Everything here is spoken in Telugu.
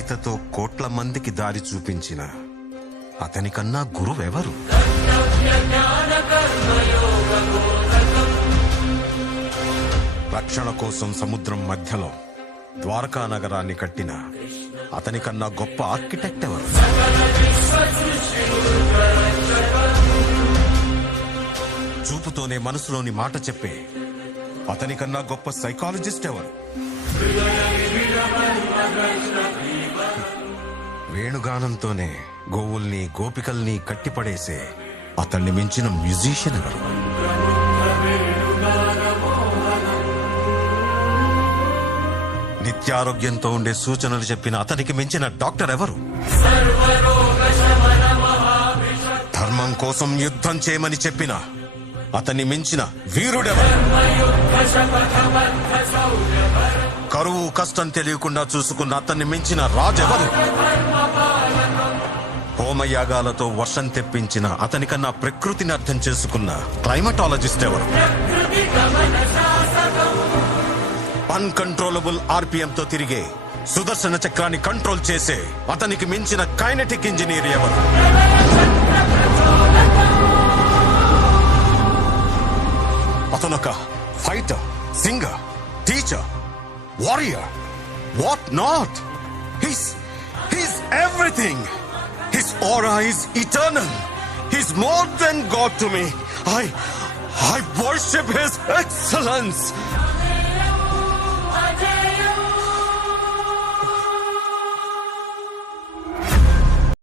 గీతతో కోట్ల మందికి దారి చూపించిన అతనికన్నా గురువెవరు? రక్షణ కోసం సముద్రం మధ్యలో ద్వారకా నగరాన్ని కట్టిన అతనికన్నా గొప్ప ఆర్కిటెక్ట్ ఎవరు? చూపుతోనే మనసులోని మాట చెప్పే అతనికన్నా గొప్ప సైకాలజిస్ట్ ఎవరు? వేణుగానంతోనే గోవుల్ని గోపికల్ని కట్టిపడేసే అతన్ని మించిన మ్యూజిషియన్ ఎవరు? నిత్యారోగ్యంతో ఉండే సూచనలు చెప్పిన అతనికి మించిన డాక్టర్ ఎవరు? ధర్మం కోసం యుద్ధం చేయమని చెప్పిన అతన్ని మించిన వీరుడెవరు? కరువు కష్టం తెలియకుండా చూసుకున్న అతన్ని మించిన రాజెవరు? హోమయాగాలతో వర్షం తెప్పించిన అతనికన్నా ప్రకృతిని అర్థం చేసుకున్న క్లైమటాలజిస్ట్ ఎవరు? అన్కంట్రోలబుల్ ఆర్పిఎం తో తిరిగే సుదర్శన చక్రాన్ని కంట్రోల్ చేసే అతనికి మించిన కైనెటిక్ ఇంజనీర్ ఎవరు? అతనొక fighter, singer, teacher, warrior, what not. He's everything. His aura is eternal. He's more than God to me. I worship His excellence.